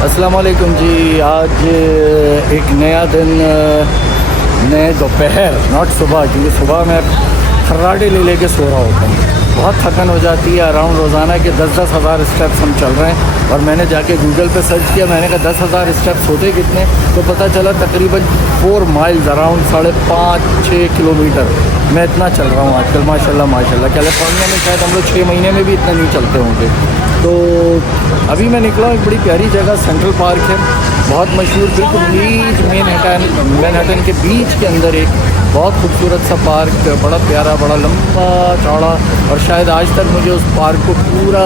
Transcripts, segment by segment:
अस्सलाम वालेकुम जी। आज एक नया दिन, नए दोपहर, नॉट सुबह, क्योंकि सुबह मैं खर्राटे ले के सो रहा होता हूँ। बहुत थकन हो जाती है। अराउंड रोज़ाना के 10-10 हज़ार स्टेप्स हम चल रहे हैं। और मैंने जाके गूगल पे सर्च किया, मैंने कहा 10,000 स्टेप्स होते कितने, तो पता चला तकरीबन 4 माइल्स, अराउंड 5.5-6 किलोमीटर मैं इतना चल रहा हूँ आजकल। माशाल्लाह माशाल्लाह। कैलिफोर्निया में शायद हम लोग 6 महीने में भी इतना नहीं चलते होंगे। तो अभी मैं निकला हूँ, एक बड़ी प्यारी जगह सेंट्रल पार्क है, बहुत मशहूर, बिल्कुल बीच मैनहट्टन के बीच के अंदर एक बहुत खूबसूरत सा पार्क, बड़ा प्यारा, बड़ा लंबा चौड़ा। और शायद आज तक मुझे उस पार्क को पूरा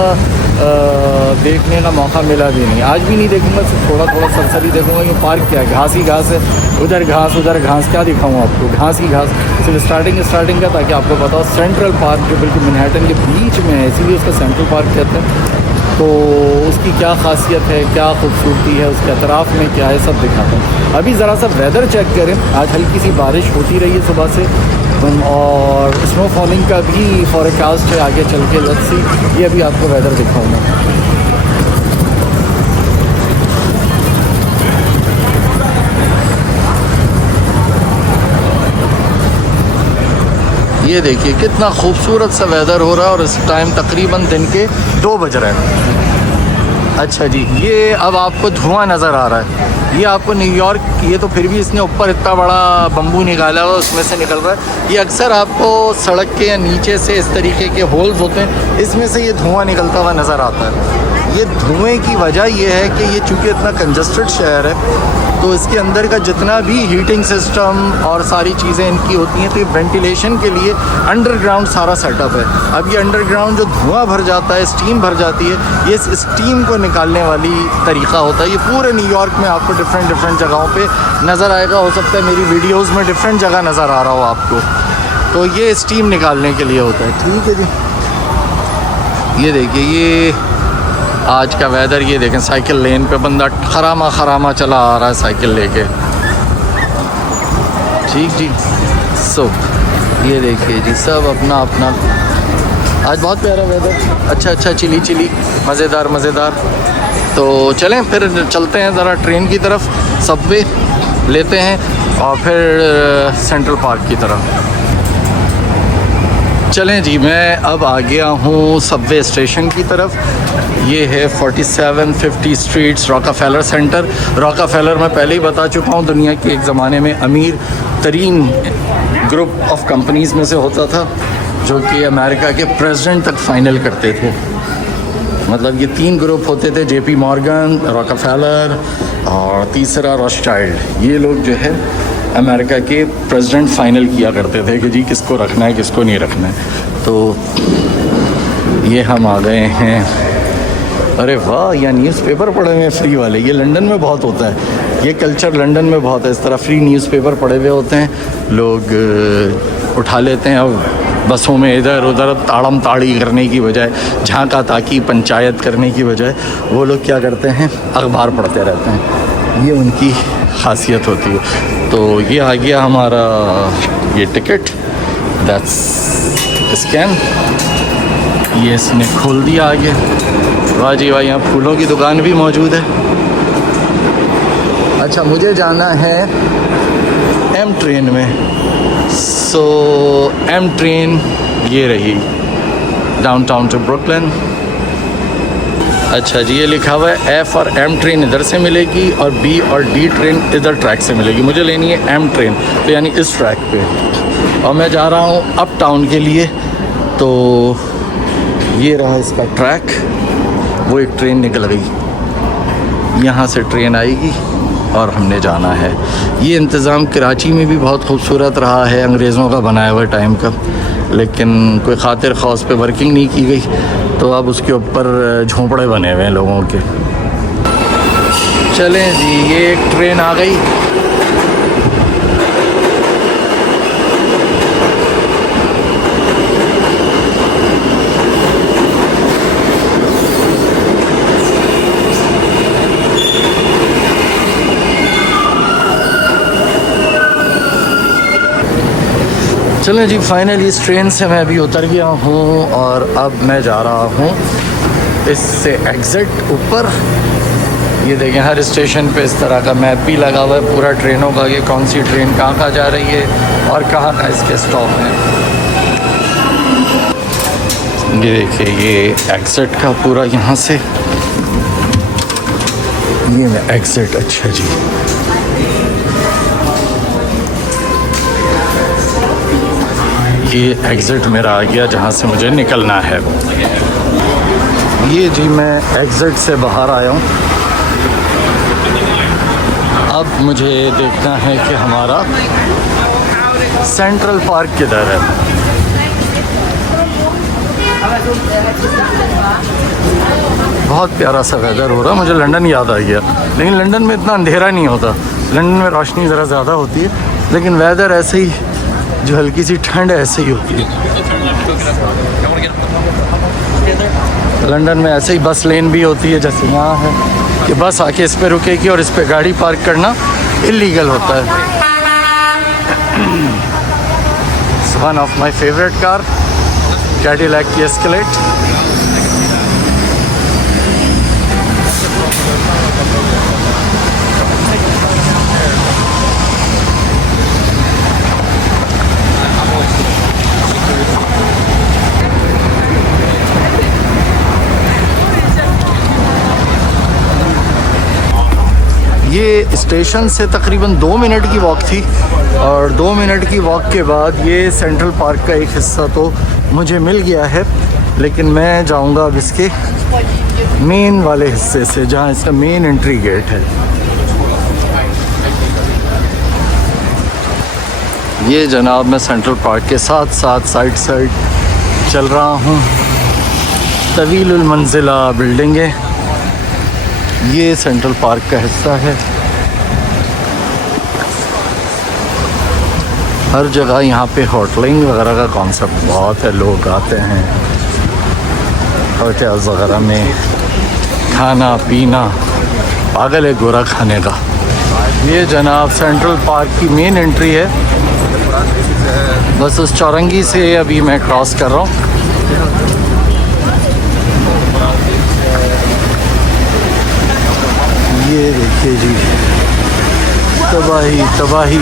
देखने का मौका मिला भी नहीं। आज भी नहीं देखूँगा, सिर्फ थोड़ा थोड़ा सरसरी देखूँगा। ये पार्क क्या है, घास ही घास है, उधर घास, क्या दिखाऊँ आपको, घास ही घास। सिर्फ स्टार्टिंग का, ताकि आपको पता हो सेंट्रल पार्क जो बिल्कुल मैनहट्टन के बीच में है, इसीलिए उसका सेंट्रल पार्क कहते हैं। तो उसकी क्या ख़ासियत है, क्या खूबसूरती है, उसके अतराफ़ में क्या है, सब दिखाता हूँ। अभी ज़रा सा वेदर चेक करें। आज हल्की सी बारिश होती रही है सुबह से, और स्नो फॉलिंग का भी फॉरकास्ट है आगे चल के। लेट्स सी, ये अभी आपको वेदर दिखाऊंगा। ये देखिए कितना खूबसूरत सा वेदर हो रहा है, और इस टाइम तकरीबन दिन के 2 बज रहे हैं। अच्छा जी, ये अब आपको धुआं नज़र आ रहा है, ये आपको न्यूयॉर्क, ये तो फिर भी इसने ऊपर इतना बड़ा बम्बू निकाला हुआ, उसमें से निकल रहा है। ये अक्सर आपको सड़क के या नीचे से इस तरीके के होल्स होते हैं, इसमें से ये धुआं निकलता हुआ नज़र आता है। ये धुएं की वजह ये है कि ये चूँकि इतना कंजस्टेड शहर है, तो इसके अंदर का जितना भी हीटिंग सिस्टम और सारी चीज़ें इनकी होती हैं, तो ये वेंटिलेशन के लिए अंडरग्राउंड सारा सेटअप है। अब ये अंडरग्राउंड जो धुआं भर जाता है, स्टीम भर जाती है, ये इस स्टीम को निकालने वाली तरीका होता है। ये पूरे न्यूयॉर्क में आपको डिफरेंट जगहों पे नज़र आएगा। हो सकता है मेरी वीडियोज़ में डिफरेंट जगह नज़र आ रहा हो आपको, तो ये स्टीम निकालने के लिए होता है। ठीक है जी, ये देखिए, ये आज का वेदर, ये देखें साइकिल लेन पे बंदा खरामा चला आ रहा है साइकिल लेके। ठीक जी, सो ये देखिए जी, सब अपना अपना, आज बहुत प्यारा वेदर, अच्छा चिली मज़ेदार। तो चलें फिर चलते हैं ज़रा ट्रेन की तरफ, सबवे लेते हैं और फिर सेंट्रल पार्क की तरफ चलें जी। मैं अब आ गया हूँ सबवे स्टेशन की तरफ। ये है 4750 स्ट्रीट्स, रॉकफेलर सेंटर। रॉकफेलर मैं पहले ही बता चुका हूँ, दुनिया की एक ज़माने में अमीर तरीन ग्रुप ऑफ कंपनीज़ में से होता था, जो कि अमेरिका के प्रेसिडेंट तक फाइनल करते थे। मतलब ये 3 ग्रुप होते थे, JP मॉर्गन, रॉकफेलर और तीसरा रॉथस्चाइल्ड। ये लोग जो है अमेरिका के प्रेसिडेंट फाइनल किया करते थे कि जी किसको रखना है, किसको नहीं रखना है। तो ये हम आ गए हैं। अरे वाह, या न्यूज़पेपर पढ़े हुए हैं फ्री वाले, ये लंदन में बहुत होता है, ये कल्चर लंदन में बहुत है। इस तरह फ्री न्यूज़पेपर पढ़े हुए होते हैं, लोग उठा लेते हैं। अब बसों में इधर उधर ताड़म ताड़ी करने की बजाय, झांका ताकी पंचायत करने की बजाय, वो लोग क्या करते हैं, अखबार पढ़ते रहते हैं। ये उनकी खासियत होती है। तो ये आ गया हमारा ये टिकट, दैट्स स्कैन, ये इसने खोल दिया आगे। वाह जी वाह, यहाँ फूलों की दुकान भी मौजूद है। अच्छा, मुझे जाना है एम ट्रेन में। सो एम ट्रेन ये रही, डाउनटाउन टू ब्रुकलिन। अच्छा जी, ये लिखा हुआ है F और M ट्रेन इधर से मिलेगी और B और D ट्रेन इधर ट्रैक से मिलेगी। मुझे लेनी है M ट्रेन, तो यानी इस ट्रैक पे, और मैं जा रहा हूँ अप टाउन के लिए। तो ये रहा इसका ट्रैक, वो एक ट्रेन निकल गई, यहाँ से ट्रेन आएगी और हमने जाना है। ये इंतज़ाम कराची में भी बहुत खूबसूरत रहा है, अंग्रेज़ों का बनाया हुआ टाइम का, लेकिन कोई खातिर ख़ास पे वर्किंग नहीं की गई, तो अब उसके ऊपर झोंपड़े बने हुए हैं लोगों के। चलें जी, ये एक ट्रेन आ गई। चलें जी, फाइनली इस ट्रेन से मैं अभी उतर गया हूँ और अब मैं जा रहा हूँ इससे एग्ज़िट ऊपर। ये देखें हर स्टेशन पे इस तरह का मैप भी लगा हुआ है पूरा ट्रेनों का, ये कौन सी ट्रेन कहाँ जा रही है और कहाँ का इसके स्टॉप हैं। ये देखिए ये एग्ज़िट का पूरा यहाँ से, ये एग्ज़िट। अच्छा जी, ये एग्ज़िट मेरा आ गया जहाँ से मुझे निकलना है। ये जी मैं एग्ज़िट से बाहर आया हूँ। अब मुझे देखना है कि हमारा सेंट्रल पार्क किधर है। बहुत प्यारा सा वेदर हो रहा है, मुझे लंदन याद आ गया। लेकिन लंदन में इतना अंधेरा नहीं होता, लंदन में रोशनी ज़रा ज़्यादा होती है, लेकिन वेदर ऐसे ही, जो हल्की सी ठंड ऐसे ही होती है। लंदन में ऐसे ही बस लेन भी होती है, जैसे यहाँ है कि बस आके इस पे रुकेगी और इस पे गाड़ी पार्क करना इलीगल होता है। One of my favourite car, Cadillac की एस्केलेड। ये स्टेशन से तकरीबन 2 मिनट की वॉक थी, और 2 मिनट की वॉक के बाद ये सेंट्रल पार्क का एक हिस्सा तो मुझे मिल गया है। लेकिन मैं जाऊंगा अब इसके मेन वाले हिस्से से, जहाँ इसका मेन एंट्री गेट है। ये जनाब मैं सेंट्रल पार्क के साथ साथ साइड चल रहा हूँ। तवीलुल मंजिला बिल्डिंगें, ये सेंट्रल पार्क का हिस्सा है। हर जगह यहाँ पे होटलिंग वगैरह का कॉन्सेप्ट बहुत है, लोग आते हैं होटल्स वगैरह में खाना पीना, पागल है गोरा खाने का। ये जनाब सेंट्रल पार्क की मेन एंट्री है, बस उस चौरंगी से अभी मैं क्रॉस कर रहा हूँ। ये देखिए जी, तबाही तबाही।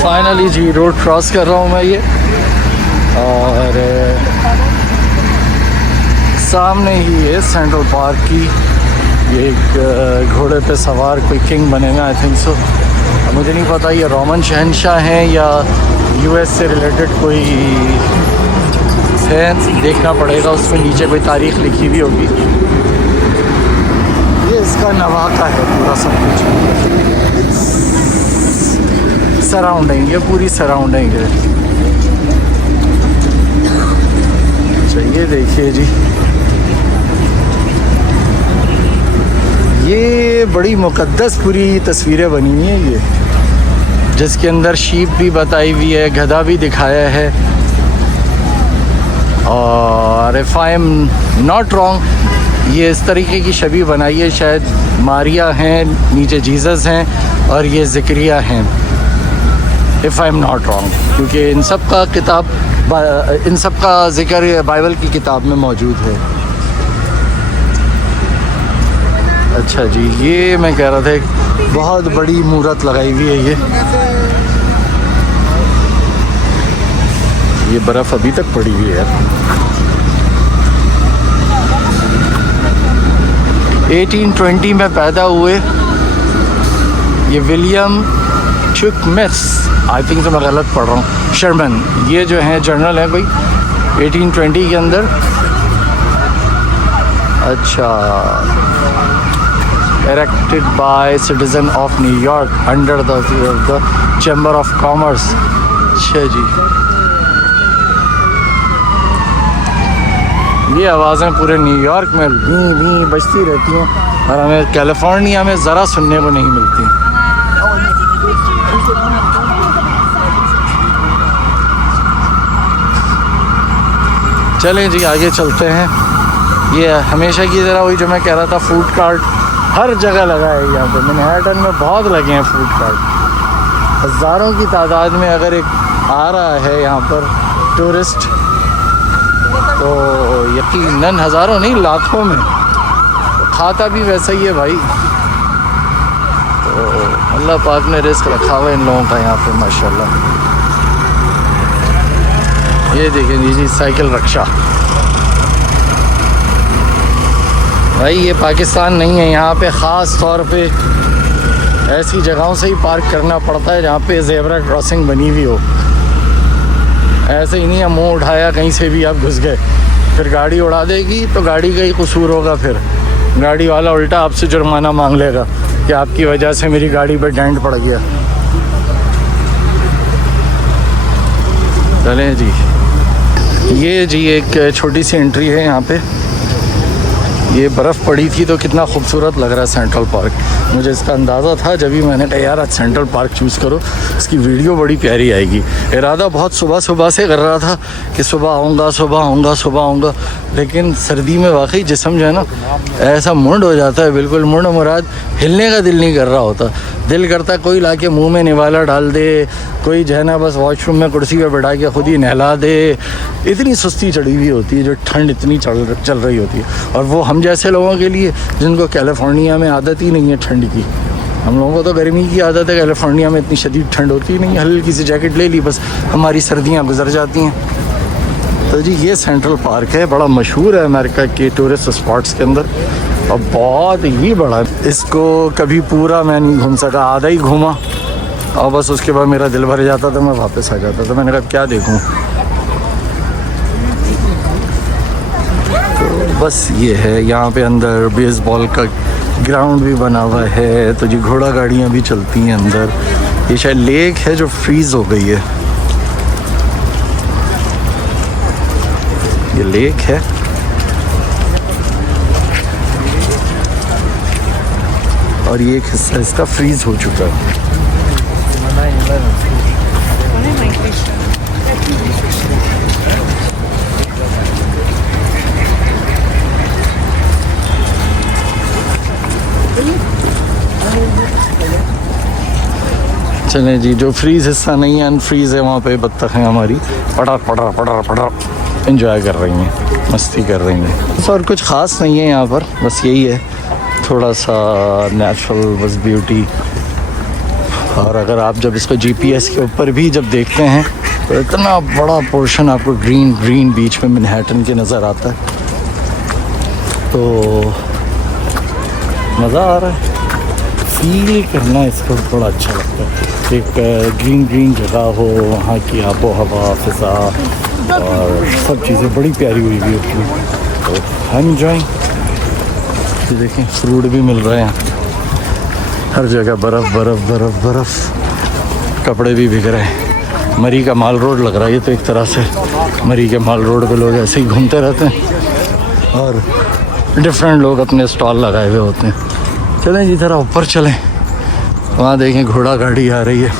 फाइनली जी रोड क्रॉस कर रहा हूँ मैं ये, और सामने ही है सेंट्रल पार्क की। ये एक घोड़े पे सवार कोई किंग बनेगा, आई थिंक सो। मुझे नहीं पता ये रोमन शहंशाह हैं या यूएस से रिलेटेड कोई है, देखना पड़ेगा। उसमें नीचे कोई तारीख लिखी हुई होगी। ये इसका नवाका है पूरा सब कुछ, सराउंडिंग, ये पूरी सराउंडिंग है। अच्छा ये देखिए जी, ये बड़ी मुक़द्दस पूरी तस्वीरें बनी हुई हैं ये, जिसके अंदर शीप भी बताई हुई है, गधा भी दिखाया है। और if I am not wrong ये इस तरीके की छवि बनाई है, शायद मारिया हैं, नीचे जीसस हैं और ये ज़िक्रिया हैं, if I am not wrong, क्योंकि इन सब का इन सब का ज़िक्र बाइबल की किताब में मौजूद है। अच्छा जी, ये मैं कह रहा था एक बहुत बड़ी मूरत लगाई हुई है ये बर्फ़ अभी तक पड़ी हुई है। 1820 में पैदा हुए ये विलियम चुकमिस, आई थिंक तो मैं गलत पढ़ रहा हूँ, शर्मन, ये जो हैं जर्नल है कोई 1820 के अंदर। अच्छा, erected by citizen of New York under the Chamber of Commerce। अच्छा जी, ये आवाज़ें पूरे न्यूयॉर्क में भी बजती रहती हैं और हमें कैलिफोर्निया में ज़रा सुनने को नहीं मिलती। चलें जी आगे चलते हैं। ये हमेशा की तरह वही जो मैं कह रहा था, फूड कार्ट हर जगह लगा है यहाँ पे। मैनहट्टन में बहुत लगे हैं फूड कार्ट। हज़ारों की तादाद में अगर एक आ रहा है यहाँ पर टूरिस्ट, तो यकीनन हज़ारों नहीं लाखों में, तो खाता भी वैसा ही है भाई। तो अल्लाह पाक ने रिस्क रखा हुआ इन लोगों का यहाँ पे माशाल्लाह। ये देखें जी साइकिल रक्षा। भाई ये पाकिस्तान नहीं है, यहाँ पे ख़ास तौर पे ऐसी जगहों से ही पार्क करना पड़ता है जहाँ पे ज़ेब्रा क्रॉसिंग बनी हुई हो। ऐसे ही नहीं है मुँह उठाया कहीं से भी आप घुस गए, फिर गाड़ी उड़ा देगी तो गाड़ी का ही कसूर होगा, फिर गाड़ी वाला उल्टा आपसे जुर्माना मांग लेगा कि आपकी वजह से मेरी गाड़ी पे डेंट पड़ गया। चलें जी, ये जी एक छोटी सी एंट्री है यहाँ पे। ये बर्फ़ पड़ी थी तो कितना खूबसूरत लग रहा है सेंट्रल पार्क। मुझे इसका अंदाज़ा था जब भी मैंने कहा यार आज सेंट्रल पार्क चूज़ करो, इसकी वीडियो बड़ी प्यारी आएगी। इरादा बहुत सुबह सुबह से कर रहा था कि सुबह आऊँगा, लेकिन सर्दी में वाकई जिस्म जो है ना ऐसा मुंड हो जाता है, बिल्कुल मुंड मुराद हिलने का दिल नहीं कर रहा होता। दिल करता कोई लाके मुंह में निवाला डाल दे, कोई जो है ना बस वॉशरूम में कुर्सी पे बैठा के खुद ही नहला दे। इतनी सुस्ती चढ़ी हुई होती है, जो ठंड इतनी चल रही होती है। और वो हम जैसे लोगों के लिए जिनको कैलिफोर्निया में आदत ही नहीं है ठंड की, हम लोगों को तो गर्मी की आदत है, कैलिफोर्निया में इतनी शदीद ठंड होती नहीं, हल्की सी जैकेट ले ली बस हमारी सर्दियाँ गुजर जाती हैं। तो जी ये सेंट्रल पार्क है, बड़ा मशहूर है अमेरिका के टूरिस्ट स्पॉट्स के अंदर और बहुत ही बड़ा है। इसको कभी पूरा मैं नहीं घूम सका, आधा ही घूमा और बस उसके बाद मेरा दिल भर जाता था, मैं वापस आ जाता था। मैंने कहा क्या देखूं, तो बस ये है। यहाँ पे अंदर बेसबॉल का ग्राउंड भी बना हुआ है, तो जी घोड़ा गाड़ियाँ भी चलती हैं अंदर। ये शायद लेक है जो फ्रीज़ हो गई है, ये लेक है। और ये एक हिस्सा इसका फ्रीज़ हो चुका है। चलें जी, जो फ्रीज़ हिस्सा नहीं है अनफ्रीज़ है, वहाँ पे बत्तख हैं हमारी पड़ा एंजॉय कर रही हैं, मस्ती कर रही हैं। बस और कुछ ख़ास नहीं है यहाँ पर, बस यही है थोड़ा सा नेचुरल बस ब्यूटी। और अगर आप जब इसको जीपीएस के ऊपर भी जब देखते हैं तो इतना बड़ा पोर्शन आपको ग्रीन बीच में मैनहट्टन के नज़र आता है, तो मज़ा आ रहा है। फील करना इसको बड़ा अच्छा लगता है, एक ग्रीन जगह हो, वहाँ की आबो हवा फ़िज़ा और सब चीज़ें बड़ी प्यारी हुई हुई होती हैं, तो हम एंजॉइंग। ये देखें फ्रूट भी मिल रहे हैं हर जगह, बर्फ़, कपड़े भी बिक रहे हैं। मरी का माल रोड लग रहा है ये तो एक तरह से। मरी के माल रोड पे लोग ऐसे ही घूमते रहते हैं और डिफरेंट लोग अपने स्टॉल लगाए हुए होते हैं। चलें जी ज़रा ऊपर चलें, वहाँ देखें घोड़ा गाड़ी आ रही है।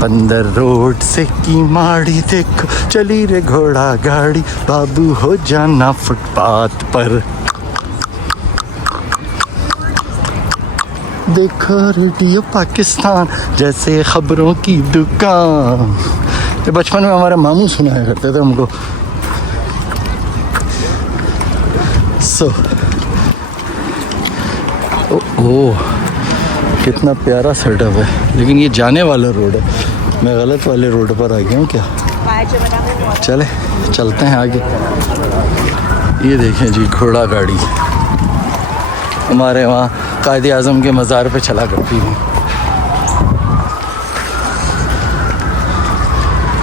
बंदर रोड से की माड़ी देखो चली रे घोड़ा गाड़ी, बाबू हो जाना फुटपाथ पर। देखो रेडियो पाकिस्तान जैसे खबरों की दुकान। तो बचपन में हमारे मामू सुनाया करते थे हमको। ओह कितना प्यारा सेटअप है, लेकिन ये जाने वाला रोड है, मैं गलत वाले रोड पर आ गया हूँ क्या। चलते हैं आगे। ये देखें जी घोड़ा गाड़ी हमारे वहाँ कायदे आज़म के मज़ार पे चला करती थी।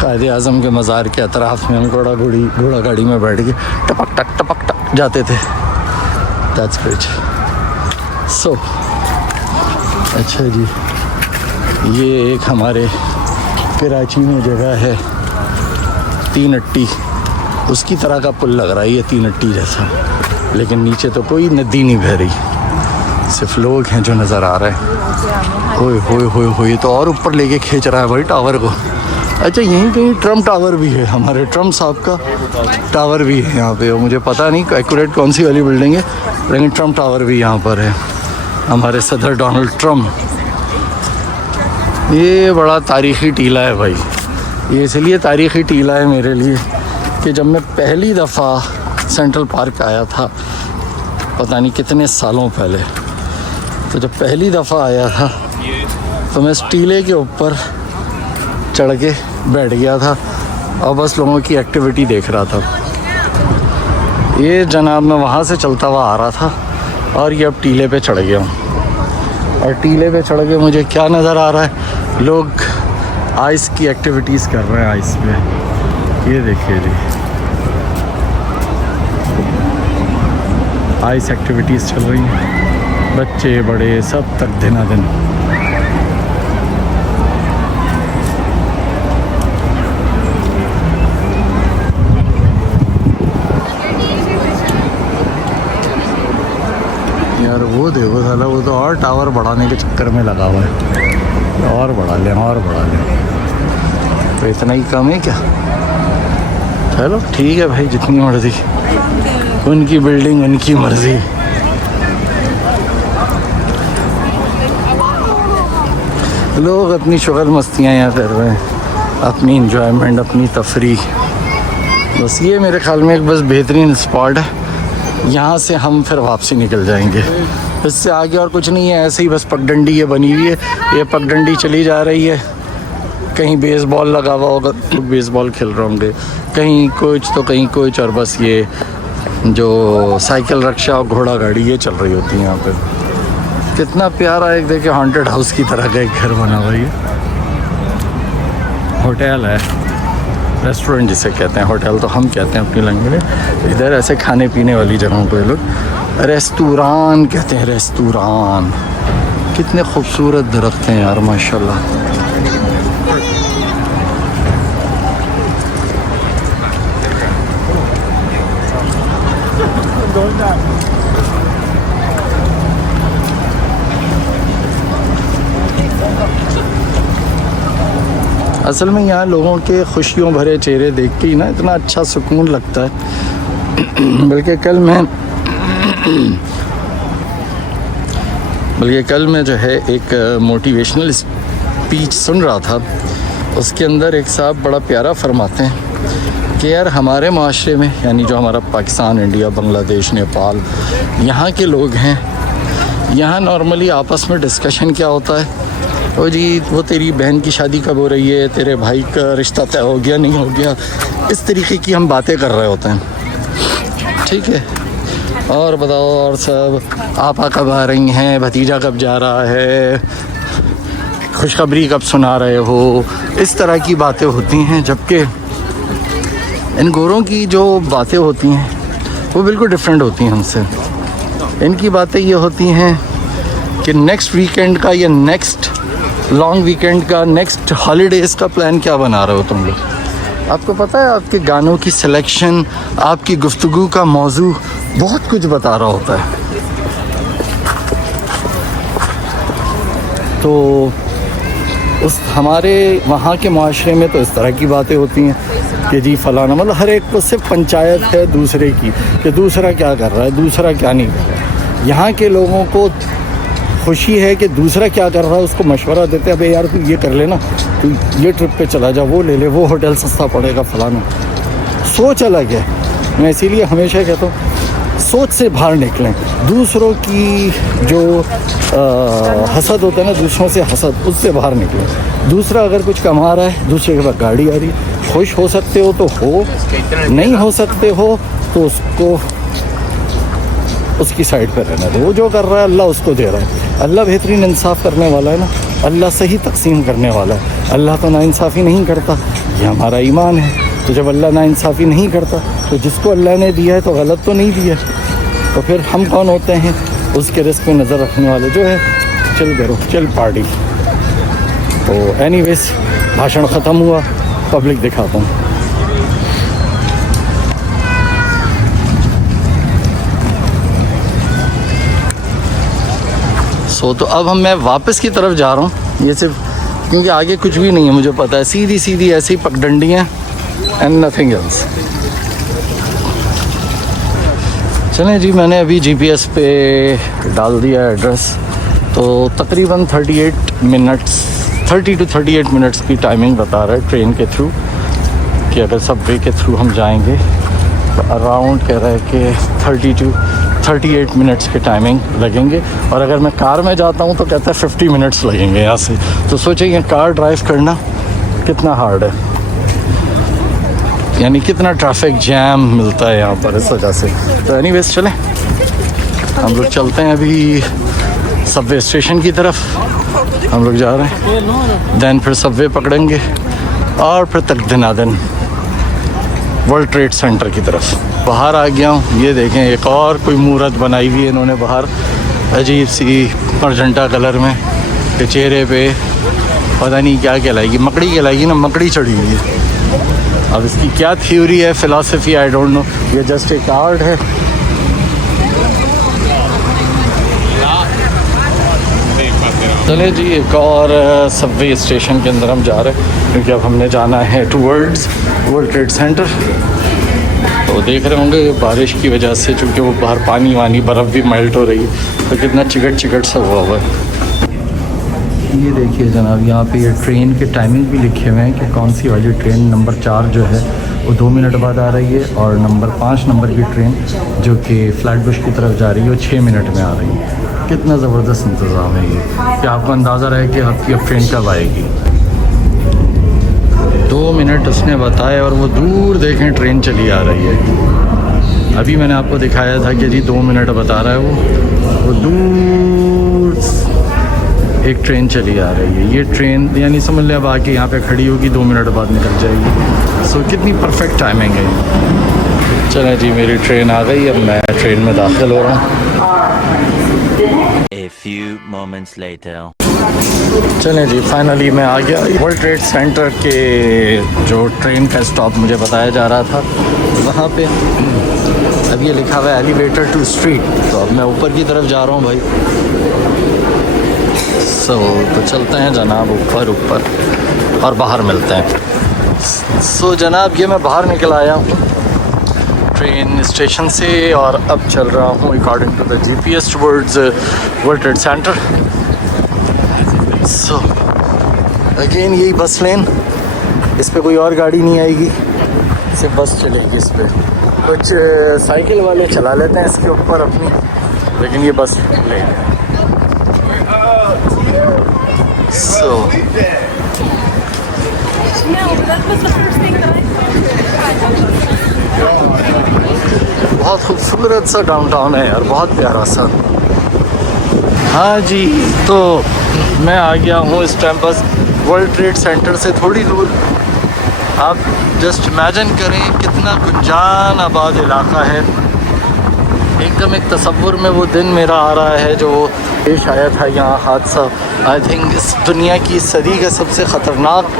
कायदे आज़म के मज़ार के अतराफ़ में हम घोड़ा गाड़ी में बैठ के टपक टक जाते थे। That's great. सो अच्छा जी, ये एक हमारे कराची में जगह है तीन अट्टी, उसकी तरह का पुल लग रहा है ये तीन अट्टी जैसा, लेकिन नीचे तो कोई नदी नहीं बह रही, सिर्फ लोग हैं जो नज़र आ रहे हैं। ओए होए तो और ऊपर लेके खींच रहा है भाई टावर को। अच्छा यहीं कहीं ट्रम्प टावर भी है, हमारे ट्रम्प साहब का टावर भी है यहाँ पे। मुझे पता नहीं एक्यूरेट कौन सी वाली बिल्डिंग है, लेकिन ट्रम्प टावर भी यहाँ पर है, हमारे सदर डोनाल्ड ट्रम्प। ये बड़ा तारीख़ी टीला है भाई। ये इसलिए तारीख़ी टीला है मेरे लिए कि जब मैं पहली दफ़ा सेंट्रल पार्क आया था, पता नहीं कितने सालों पहले, तो जब पहली दफ़ा आया था तो मैं इस टीले के ऊपर चढ़ के बैठ गया था और बस लोगों की एक्टिविटी देख रहा था। ये जनाब मैं वहाँ से चलता हुआ आ रहा था और ये अब टीले पे चढ़ गया हूँ। और टीले पे चढ़ के मुझे क्या नज़र आ रहा है, लोग आइस की एक्टिविटीज़ कर रहे हैं आइस पे। ये देखिए जी, आइस एक्टिविटीज़ चल रही हैं, बच्चे बड़े सब तक दिन। यार वो देखो साला, वो तो और टावर बढ़ाने के चक्कर में लगा हुआ है, और बढ़ा लें और बढ़ा लें। तो इतना ही कम है क्या? चलो ठीक है भाई, जितनी मर्जी, उनकी बिल्डिंग उनकी मर्जी। लोग अपनी शुगल मस्तियाँ यहाँ कर रहे हैं, अपनी इंजॉयमेंट, अपनी तफरीह। बस ये मेरे ख्याल में एक बस बेहतरीन स्पॉट है, यहाँ से हम फिर वापसी निकल जाएंगे। इससे आगे और कुछ नहीं है, ऐसे ही बस पगडंडी ये बनी हुई है, ये पगडंडी चली जा रही है। कहीं बेसबॉल लगा हुआ होगा, बेसबॉल खेल रहे होंगे, कहीं कुछ तो कहीं कुछ, और बस ये जो साइकिल रिक्शा और घोड़ा गाड़ी ये चल रही होती है यहाँ पे। कितना प्यारा एक देखिए हॉन्टेड हाउस की तरह का एक घर बना हुआ है। होटल है, रेस्टोरेंट जिसे कहते हैं, होटल तो हम कहते हैं अपनी लैंग्वेज में। इधर ऐसे खाने पीने वाली जगहों को ये लोग रेस्तुरान कहते हैं, रेस्तुरान। कितने खूबसूरत दरख्त हैं यार माशाल्लाह। असल में यहाँ लोगों के खुशियों भरे चेहरे देख के ही ना इतना अच्छा सुकून लगता है। बल्कि कल मैं जो है एक मोटिवेशनल स्पीच सुन रहा था, उसके अंदर एक साहब बड़ा प्यारा फरमाते हैं कि यार हमारे माशरे में, यानी जो हमारा पाकिस्तान, इंडिया, बांग्लादेश, नेपाल, यहाँ के लोग हैं, यहाँ नॉर्मली आपस में डिस्कशन क्या होता है, ओ जी वो तेरी बहन की शादी कब हो रही है, तेरे भाई का रिश्ता तय हो गया नहीं हो गया, इस तरीके की हम बातें कर रहे होते हैं। ठीक है, और बताओ और सब, आपा कब आ रही हैं, भतीजा कब जा रहा है, खुशखबरी कब सुना रहे हो, इस तरह की बातें होती हैं। जबकि इन गोरों की जो बातें होती हैं वो बिल्कुल डिफरेंट होती हैं हमसे। इनकी बातें ये होती हैं कि नेक्स्ट वीकेंड का या नेक्स्ट लॉन्ग वीकेंड का, नेक्स्ट हॉलीडेज़ का प्लान क्या बना रहे हो तुम लोग। आपको पता है आपके गानों की सिलेक्शन, आपकी गुफ्तगू का मौजू बहुत कुछ बता रहा होता है। तो उस हमारे वहाँ के माशरे में तो इस तरह की बातें होती हैं कि जी फलाना, मतलब हर एक को सिर्फ पंचायत है दूसरे की कि दूसरा क्या कर रहा है, दूसरा क्या नहीं कर रहा है। यहाँ के लोगों को खुशी है कि दूसरा क्या कर रहा है उसको मशवरा देते हैं, अबे यार तू ये कर लेना, तू ये ट्रिप पे चला जा, वो ले ले, वो होटल सस्ता पड़ेगा, फलाना। सोच अलग है। मैं इसीलिए हमेशा कहता हूँ सोच से बाहर निकलें। दूसरों की जो हसद होता है ना, दूसरों से हसद, उससे बाहर निकलें। दूसरा अगर कुछ कमा रहा है, दूसरे के पास गाड़ी आ रही है, खुश हो सकते हो तो हो, नहीं हो सकते हो तो उसको उसकी साइड पर रहना दो। वो जो कर रहा है अल्लाह उसको दे रहा है। अल्लाह बेहतरीन इंसाफ करने वाला है ना, अल्लाह सही तकसीम करने वाला है। अल्लाह तो नाइंसाफ़ी नहीं करता, ये हमारा ईमान है। तो जब अल्लाह नाइंसाफ़ी नहीं करता तो जिसको अल्लाह ने दिया है तो गलत तो नहीं दिया, तो फिर हम कौन होते हैं उसके रिस्क पे नज़र रखने वाले। जो है चल करो, चल पार्टी। तो एनीवेज भाषण ख़त्म हुआ, पब्लिक दिखाता हूँ। तो अब मैं वापस की तरफ जा रहा हूँ। ये सिर्फ क्योंकि आगे कुछ भी नहीं है, मुझे पता है, सीधी सीधी ऐसी पगडंडियाँ एंड नथिंग एल्स। चलें जी, मैंने अभी जीपीएस पे डाल दिया एड्रेस, तो तकरीबन 38 मिनट्स 30 to 38 मिनट्स की टाइमिंग बता रहा है ट्रेन के थ्रू, कि अगर सबवे के थ्रू हम जाएंगे तो अराउंड कह रहा है कि 30 to 38 मिनट्स के टाइमिंग लगेंगे। और अगर मैं कार में जाता हूँ तो कहता है 50 मिनट्स लगेंगे यहाँ से। तो सोचिए कार ड्राइव करना कितना हार्ड है, यानी कितना ट्रैफिक जैम मिलता है यहाँ पर इस वजह से। तो एनीवेज चलें, हम लोग चलते हैं अभी सबवे स्टेशन की तरफ। हम लोग जा रहे हैं, दैन फिर सबवे पकड़ेंगे और फिर तक दिनादन वर्ल्ड ट्रेड सेंटर की तरफ। बाहर आ गया हूँ, ये देखें एक और कोई मूर्त बनाई हुई है इन्होंने बाहर, अजीब सी मरजंटा कलर में, के चेहरे पे पता नहीं क्या कहलाएगी, मकड़ी कहलाएगी ना, मकड़ी चढ़ी हुई है। अब इसकी क्या थ्योरी है, फ़िलासफ़ी, आई डोंट नो, ये जस्ट एक आर्ट है। चले जी, एक और सबवे स्टेशन के अंदर हम जा रहे हैं, क्योंकि अब हमने जाना है टूवर्ड्स वर्ल्ड ट्रेड सेंटर। तो देख रहे होंगे बारिश की वजह से, चूँकि वो बाहर पानी वानी बर्फ़ भी मेल्ट हो रही है, तो कितना चिकट सा हुआ है। ये देखिए जनाब, यहाँ पे ये ट्रेन के टाइमिंग भी लिखे हुए हैं कि कौन सी वाली ट्रेन, नंबर 4 जो है वो 2 मिनट बाद आ रही है, और नंबर 5 नंबर की ट्रेन जो कि फ्लैटबुश की तरफ जा रही है वो 6 मिनट में आ रही है। कितना ज़बरदस्त इंतज़ाम है ये, कि आपको अंदाज़ा रहे कि आपकी अब ट्रेन कब आएगी। 2 मिनट उसने बताया और वो दूर देखें ट्रेन चली आ रही है। अभी मैंने आपको दिखाया था कि जी 2 मिनट बता रहा है वो दूर एक ट्रेन चली आ रही है। ये ट्रेन यानी समझ लें अब आके यहाँ पे खड़ी होगी, 2 मिनट बाद निकल जाएगी। सो कितनी परफेक्ट टाइमिंग है। चलें जी, मेरी ट्रेन आ गई, अब मैं ट्रेन में दाखिल हो रहा हूँ। A few moments later. चलें जी, फाइनली मैं आ गया वर्ल्ड ट्रेड सेंटर के जो ट्रेन का स्टॉप मुझे बताया जा रहा था वहाँ पे। अब ये लिखा हुआ है एलिवेटर टू स्ट्रीट, तो अब मैं ऊपर की तरफ जा रहा हूँ भाई। तो चलते हैं जनाब ऊपर और बाहर मिलते हैं। जनाब ये मैं बाहर निकल आया हूँ ट्रेन स्टेशन से, और अब चल रहा हूँ according to the GPS towards World Trade Center. Again यही बस लेन, इस पे कोई और गाड़ी नहीं आएगी, सिर्फ बस चलेगी इस पे। कुछ साइकिल वाले चला लेते हैं इसके ऊपर अपनी, लेकिन ये बस लेन है। बहुत खूबसूरत सा डाउनटाउन है यार, बहुत प्यारा सा। हाँ जी, तो मैं आ गया हूँ इस टाइम बस वर्ल्ड ट्रेड सेंटर से थोड़ी दूर। आप जस्ट इमेजिन करें कितना गुंजान आबाद इलाका है। एकदम एक तसव्वुर में वो दिन मेरा आ रहा है जो पेश आया था यहाँ हादसा। आई थिंक इस दुनिया की सदी का सबसे ख़तरनाक,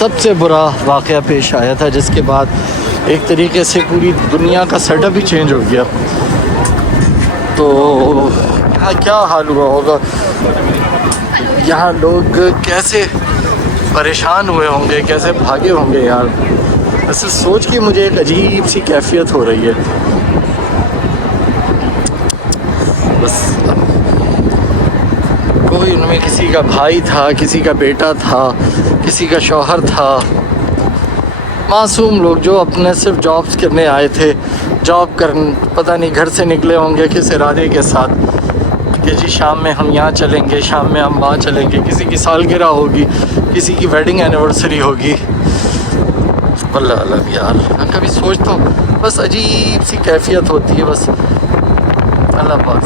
सबसे बुरा वाक़या पेश आया था, जिसके बाद एक तरीके से पूरी दुनिया का सेटअप ही चेंज हो गया। तो यहाँ क्या हाल हुआ होगा, यहाँ लोग कैसे परेशान हुए होंगे, कैसे भागे होंगे यार। ऐसे सोच के मुझे एक अजीब सी कैफियत हो रही है। बस कोई उनमें किसी का भाई था, किसी का बेटा था, किसी का शौहर था, मासूम लोग जो अपने सिर्फ जॉब्स करने आए थे, जॉब पता नहीं घर से निकले होंगे किस इरादे के साथ कि जी शाम में हम यहाँ चलेंगे, शाम में हम वहाँ चलेंगे। किसी की सालगिरह होगी, किसी की वेडिंग एनिवर्सरी होगी। अल्लाह अल्लाह यार, कभी सोच तो बस अजीब सी कैफियत होती है। बस अल्लाह पाक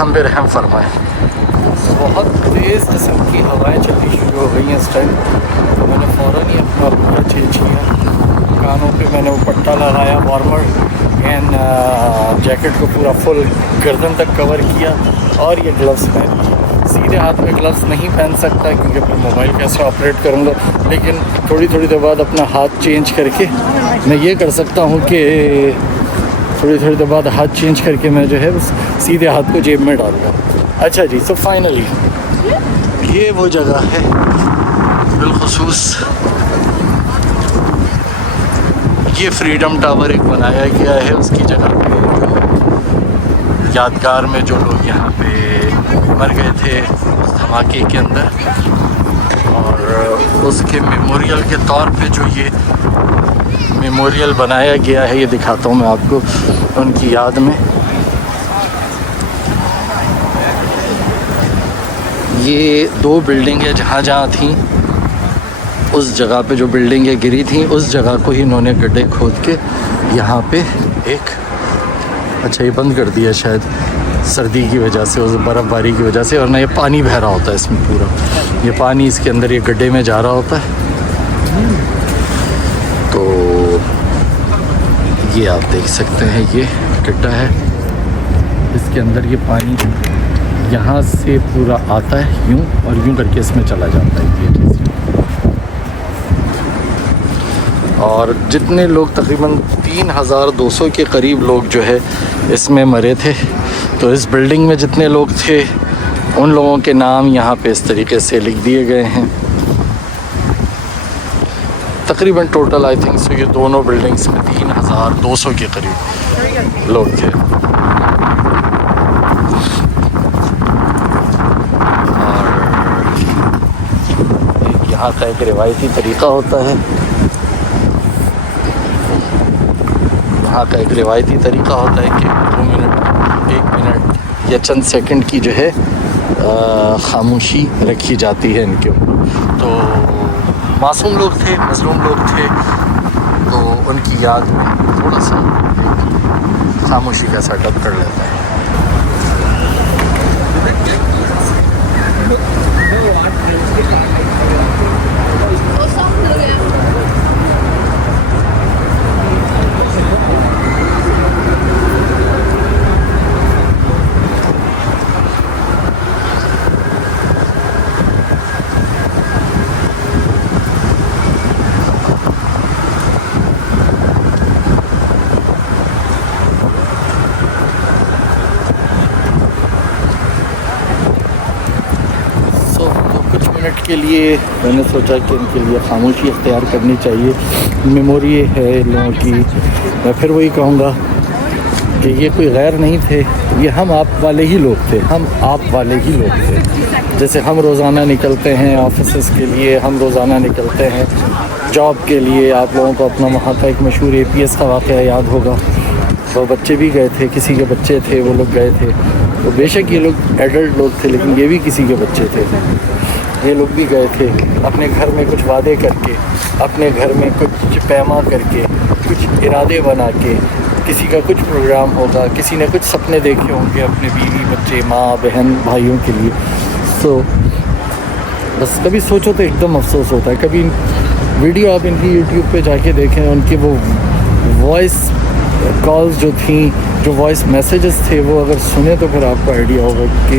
हम पे रहम फरमाए। बहुत तेज़ किस्म की हवाएं चलनी शुरू हो गई हैं इस टाइम, तो मैंने फ़ौरन ही अपना पूरा चेंज किया। कानों पे मैंने वो पट्टा लगाया वार्मर एंड जैकेट को पूरा फुल गर्दन तक कवर किया, और ये ग्लव्स पहन लिए। सीधे हाथ में ग्लव्स नहीं पहन सकता क्योंकि फिर मोबाइल कैसे ऑपरेट करूँगा, लेकिन थोड़ी थोड़ी देर बाद अपना हाथ चेंज करके मैं ये कर सकता हूँ कि थोड़ी देर बाद हाथ चेंज करके मैं जो है बस सीधे हाथ को जेब में डालूँगा। अच्छा जी, सो फाइनली ये वो जगह है बिलखुसूस, ये फ्रीडम टावर एक बनाया गया है उसकी जगह पे, यादगार में जो लोग यहाँ पे मर गए थे धमाके के अंदर, और उसके मेमोरियल के तौर पे जो ये मेमोरियल बनाया गया है, ये दिखाता हूँ मैं आपको उनकी याद में। ये 2 बिल्डिंगें जहाँ थी, उस जगह पे जो बिल्डिंगें गिरी थी, उस जगह को ही इन्होंने गड्ढे खोद के यहाँ पे एक, अच्छा ये बंद कर दिया शायद सर्दी की वजह से, उस बर्फ़बारी की वजह से, और ना ये पानी बह रहा होता है इसमें पूरा, ये पानी इसके अंदर ये गड्ढे में जा रहा होता है। तो ये आप देख सकते हैं, ये गड्ढा है, इसके अंदर ये पानी यहाँ से पूरा आता है यूँ, और यूँ करके इसमें चला जाता है ये चीज़। और जितने लोग, तकरीबन 3200 के करीब लोग जो है इसमें मरे थे। तो इस बिल्डिंग में जितने लोग थे उन लोगों के नाम यहाँ पे इस तरीके से लिख दिए गए हैं। तकरीबन टोटल आई थिंक सो ये दोनों बिल्डिंग्स में 3200 के करीब लोग थे। और यहाँ का एक रिवायती तरीक़ा होता है, यहाँ का एक रिवायती तरीक़ा होता है कि 2 मिनट 1 मिनट या चंद सेकंड की जो है खामोशी रखी जाती है इनके ऊपर। तो मासूम लोग थे, मज़लूम लोग थे, तो उनकी याद में थोड़ा सा खामोशी का सेटअप कर लेते हैं। के लिए मैंने सोचा कि इनके लिए खामोशी इख्तियार करनी चाहिए। मेमोरी है इन लोगों की। मैं फिर वही कहूँगा कि ये कोई गैर नहीं थे, ये हम आप वाले ही लोग थे, हम आप वाले ही लोग थे। जैसे हम रोज़ाना निकलते हैं ऑफिस के लिए, हम रोज़ाना निकलते हैं जॉब के लिए। आप लोगों को अपना वहाँ का एक मशहूर APS का वाक़या याद होगा, तो बच्चे भी गए थे, किसी के बच्चे थे, वो लोग गए थे। तो बेशक ये लोग एडल्ट लोग थे, लेकिन ये भी किसी के बच्चे थे। ये लोग भी गए थे अपने घर में कुछ वादे करके, अपने घर में कुछ पैमा करके, कुछ इरादे बना के। किसी का कुछ प्रोग्राम होगा, किसी ने कुछ सपने देखे होंगे अपने बीवी बच्चे माँ बहन भाइयों के लिए। तो बस कभी सोचो तो एकदम अफसोस होता है। कभी वीडियो आप इनकी YouTube पे जाके देखें, उनके वो वॉइस कॉल्स जो थी, जो वॉइस मैसेजेस थे, वो अगर सुने तो फिर आपको आइडिया होगा कि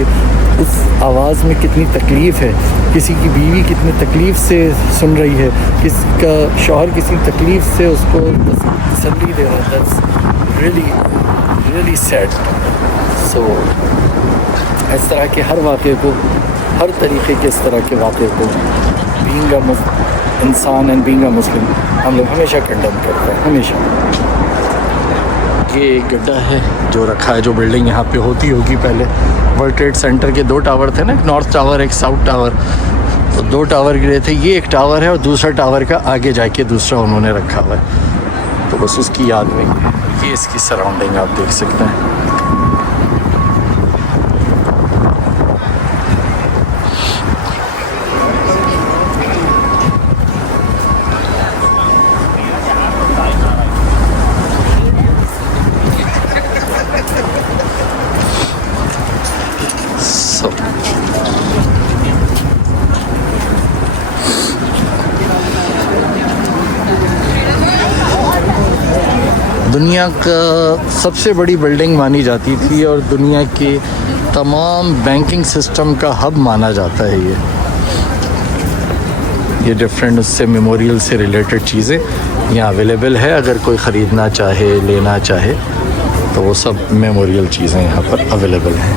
उस आवाज़ में कितनी तकलीफ़ है। किसी की बीवी कितनी तकलीफ़ से सुन रही है, किसका शौहर किसी तकलीफ़ से उसको तसल्ली दे रहा है। That's really sad. सो इस तरह के हर वाक़े को, हर तरीके के इस तरह के वाक़े को बीइंग अ इंसान एंड बीइंग अ मुस्लिम हम लोग हमेशा कंडेम करते हैं, हमेशा। ये एक गड्ढा है जो रखा है, जो बिल्डिंग यहाँ पे होती होगी पहले। वर्ल्ड ट्रेड सेंटर के 2 टावर थे ना, एक नॉर्थ टावर एक साउथ टावर। तो 2 टावर गिरे थे, ये एक टावर है और दूसरा टावर का आगे जाके दूसरा उन्होंने रखा हुआ है। तो बस उसकी याद में ये इसकी सराउंडिंग आप देख सकते हैं। दुनिया का सबसे बड़ी बिल्डिंग मानी जाती थी और दुनिया के तमाम बैंकिंग सिस्टम का हब माना जाता है ये डिफरेंट उससे मेमोरियल से रिलेटेड चीज़ें यहाँ अवेलेबल है। अगर कोई ख़रीदना चाहे, लेना चाहे, तो वो सब मेमोरियल चीज़ें यहाँ पर अवेलेबल हैं।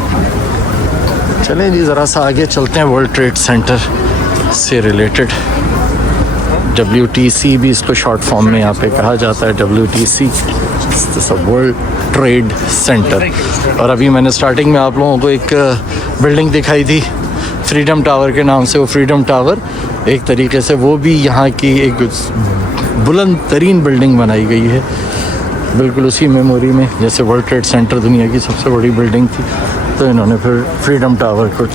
चलें जी, ज़रा सा आगे चलते हैं। वर्ल्ड ट्रेड सेंटर से रिलेटेड WTC भी इसको शॉर्ट फॉर्म में यहाँ पे कहा जाता है, WTC वर्ल्ड ट्रेड सेंटर। और अभी मैंने स्टार्टिंग में आप लोगों को एक बिल्डिंग दिखाई थी फ्रीडम टावर के नाम से वो फ्रीडम टावर एक तरीके से वो भी यहाँ की एक बुलंद तरीन बिल्डिंग बनाई गई है, बिल्कुल उसी मेमोरी में जैसे वर्ल्ड ट्रेड सेंटर दुनिया की सबसे बड़ी बिल्डिंग थी, तो इन्होंने फिर फ्रीडम टावर को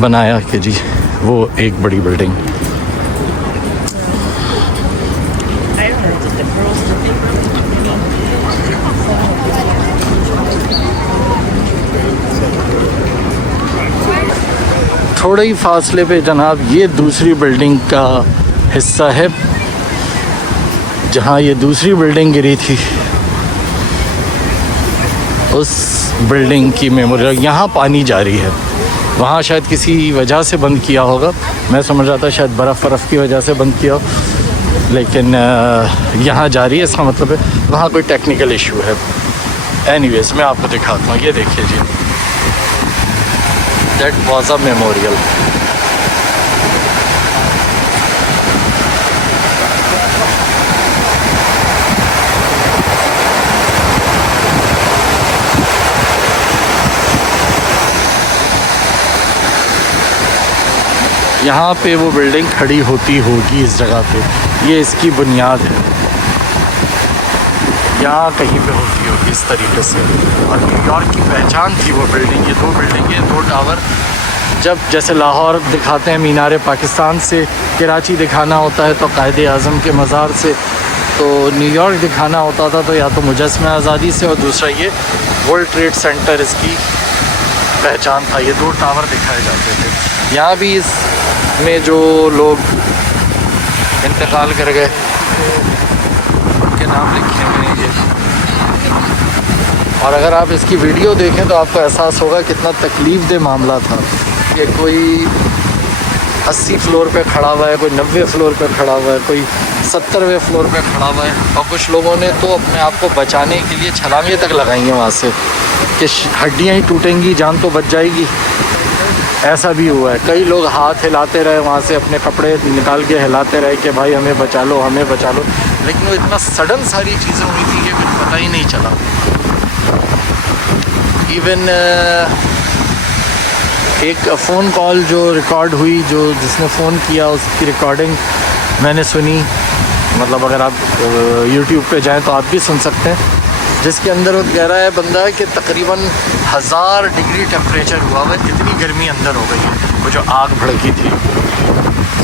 बनाया कि जी वो एक बड़ी बिल्डिंग। थोड़े ही फासले पे जनाब ये दूसरी बिल्डिंग का हिस्सा है, जहाँ ये दूसरी बिल्डिंग गिरी थी उस बिल्डिंग की मेमोरी। यहाँ पानी जारी है, वहाँ शायद किसी वजह से बंद किया होगा, मैं समझ रहा था शायद बर्फ़ की वजह से बंद किया हो, लेकिन यहाँ जारी है, इसका मतलब है वहाँ कोई टेक्निकल इशू है। एनीवेज मैं आपको दिखाता हूँ, ये देखिए जी, दैट वाज अ मेमोरियल। यहाँ पे वो बिल्डिंग खड़ी होती होगी इस जगह पे, ये इसकी बुनियाद है, यहाँ कहीं पे होती होगी इस तरीके से। और न्यूयॉर्क की पहचान थी वो बिल्डिंग, ये दो बिल्डिंगें, दो टावर। जब जैसे लाहौर दिखाते हैं मीनार पाकिस्तान से, कराची दिखाना होता है तो कायदे आज़म के मज़ार से, तो न्यूयॉर्क दिखाना होता था तो या तो मुजस्समा आज़ादी से, और दूसरा ये वर्ल्ड ट्रेड सेंटर इसकी पहचान था। ये दो टावर दिखाए जाते थे। यहाँ भी इसमें जो लोग इंतकाल कर गए उनके नाम लिखे हुए हैं ये। और अगर आप इसकी वीडियो देखें तो आपको एहसास होगा कितना तकलीफ़ दे मामला था कि कोई 80 फ्लोर पे खड़ा हुआ है, कोई 90 फ्लोर पे खड़ा हुआ है, कोई 70वें फ्लोर पे खड़ा हुआ है, और कुछ लोगों ने तो अपने आप को बचाने के लिए छलांगे तक लगाई हैं वहाँ से कि हड्डियाँ ही टूटेंगी, जान तो बच जाएगी। ऐसा भी हुआ है, कई लोग हाथ हिलाते रहे वहाँ से, अपने कपड़े निकाल के हिलाते रहे कि भाई हमें बचा लो, हमें बचा लो, लेकिन वो इतना सडन सारी चीज़ें हुई थी कि कुछ पता ही नहीं चला। इवन एक फ़ोन कॉल जो रिकॉर्ड हुई, जो जिसने फ़ोन किया उसकी रिकॉर्डिंग मैंने सुनी, मतलब अगर आप YouTube पे जाएं तो आप भी सुन सकते हैं, जिसके अंदर वो कह रहा है बंदा कि तकरीबन 1000 डिग्री टेम्परेचर हुआ हुआ है, इतनी गर्मी अंदर हो गई है, वो जो आग भड़की थी।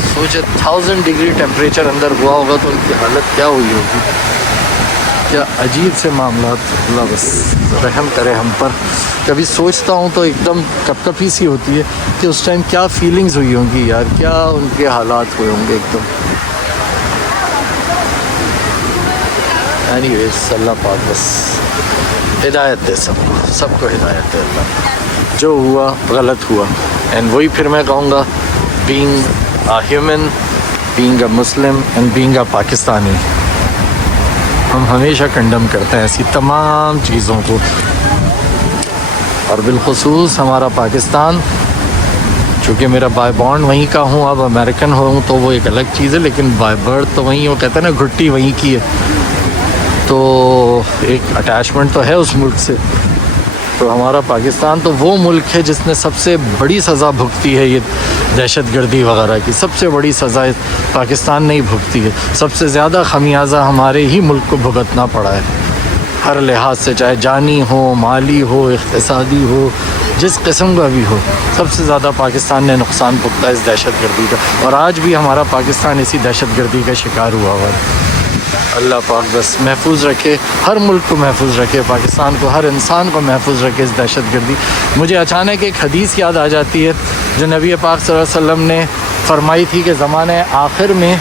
सोचे 1000 डिग्री टेम्परेचर अंदर हुआ होगा तो उनकी हालत क्या हुई होगी। क्या अजीब से मामला, अल्लाह बस रहम करे हम पर। कभी सोचता हूँ तो एकदम कपकपी सी होती है कि उस टाइम क्या फीलिंग्स हुई होंगी यार, क्या उनके हालात हुए होंगे एकदम। एनीवेज अल्लाह पाक बस हिदायत दे सबको हिदायत दे अल्लाह। जो हुआ गलत हुआ, एंड वही फिर मैं कहूँगा, being a human, being a Muslim and being a Pakistani, हम हमेशा कंडम करते हैं ऐसी तमाम चीज़ों को। और बिलखुसूस हमारा पाकिस्तान, चूँकि मेरा बाय बॉर्न वहीं का हूँ, अब अमेरिकन हूँ तो वो एक अलग चीज़ है, लेकिन बाय बर्थ तो वहीं, वो कहते हैं ना घुट्टी वहीं की है, तो एक अटैचमेंट तो है उस मुल्क से। तो हमारा पाकिस्तान तो वो मुल्क है जिसने सबसे बड़ी सज़ा भुगती है ये दहशतगर्दी वगैरह की, सबसे बड़ी सज़ा पाकिस्तान नहीं भुगती है, सबसे ज़्यादा खमियाजा हमारे ही मुल्क को भुगतना पड़ा है हर लिहाज से, चाहे जानी हो, माली हो, इक़्तिसादी हो, जिस किस्म का भी हो, सबसे ज़्यादा पाकिस्तान ने नुकसान भुगता है इस दहशतगर्दी का। और आज भी हमारा पाकिस्तान इसी दहशतगर्दी का शिकार हुआ हुआ है। अल्लाह पाक बस महफूज रखे, हर मुल्क को महफूज रखे, पाकिस्तान को, हर इंसान को महफूज रखे इस दहशतगर्दी। मुझे अचानक एक हदीस याद आ जाती है जो नबी पाक सल्लल्लाहु अलैहि वसल्लम ने फरमाई थी कि ज़माने आखिर में